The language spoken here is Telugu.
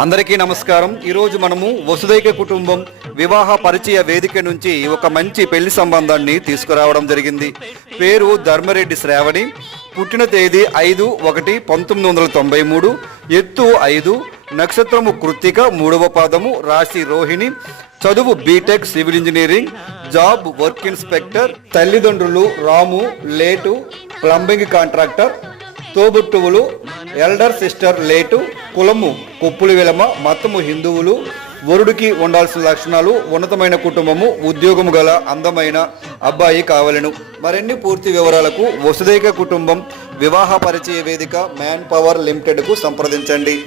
అందరికీ నమస్కారం. ఈరోజు మనము వసుదైక కుటుంబం వివాహ పరిచయ వేదిక నుంచి ఒక మంచి పెళ్ళి సంబంధాన్ని తీసుకురావడం జరిగింది. పేరు ధర్మరెడ్డి శ్రావణి. పుట్టిన తేదీ ఐదు ఒకటి పంతొమ్మిది వందల తొంభై మూడు. ఎత్తు ఐదు. నక్షత్రము కృత్తిక మూడవ పాదము. రాశి రోహిణి. చదువు BTech civil engineering. Job work inspector. తల్లిదండ్రులు రాము లేటు ప్లంబింగ్ కాంట్రాక్టర్. తోబుట్టువులు ఎల్డర్ సిస్టర్ లేటు కులము కొప్పులు విలమ మతము హిందువులు వరుడికి ఉండాల్సిన లక్షణాలు ఉన్నతమైన కుటుంబము ఉద్యోగము గల అందమైన అబ్బాయి కావలను. మరిన్ని పూర్తి వివరాలకు వసుదైక కుటుంబం వివాహ పరిచయ వేదిక మ్యాన్ పవర్ లిమిటెడ్కు సంప్రదించండి.